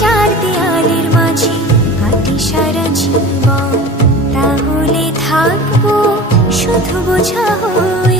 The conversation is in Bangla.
চার দেয়ালের মাঝে কাটি সারা জীবন, তাহলে থাকবো শুধু বোঝা হয়ে।